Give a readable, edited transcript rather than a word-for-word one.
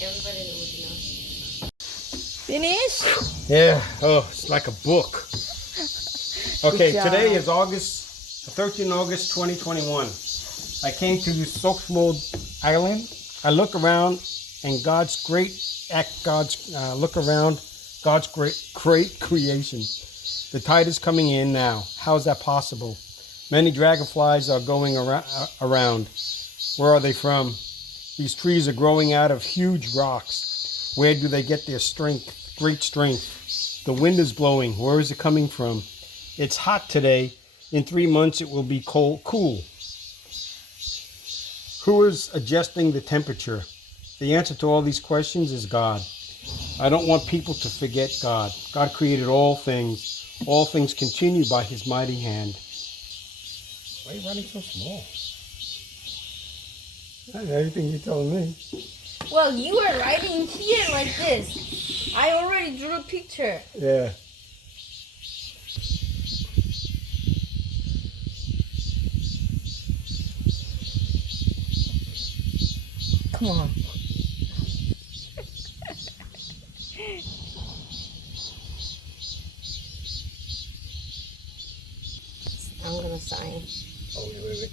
Everybody would know. Finish? Yeah. Oh, it's like a book. Okay, job. today is 13 August 2021. I came to this Soksmod Island. I look around and God's great creation. The tide is coming in now. How is that possible? Many dragonflies are going around. Where are they from? These trees are growing out of huge rocks. Where do they get their strength? Great strength. The wind is blowing. Where is it coming from? It's hot today. In 3 months it will be cool. Who is adjusting the temperature? The answer to all these questions is God. I don't want people to forget God. God created all things. All things continue by his mighty hand. Why are you running so small? I don't know anything you're telling me. Well, you were writing here like this. I already drew a picture. Yeah. Come on. I'm gonna sign. Oh, wait.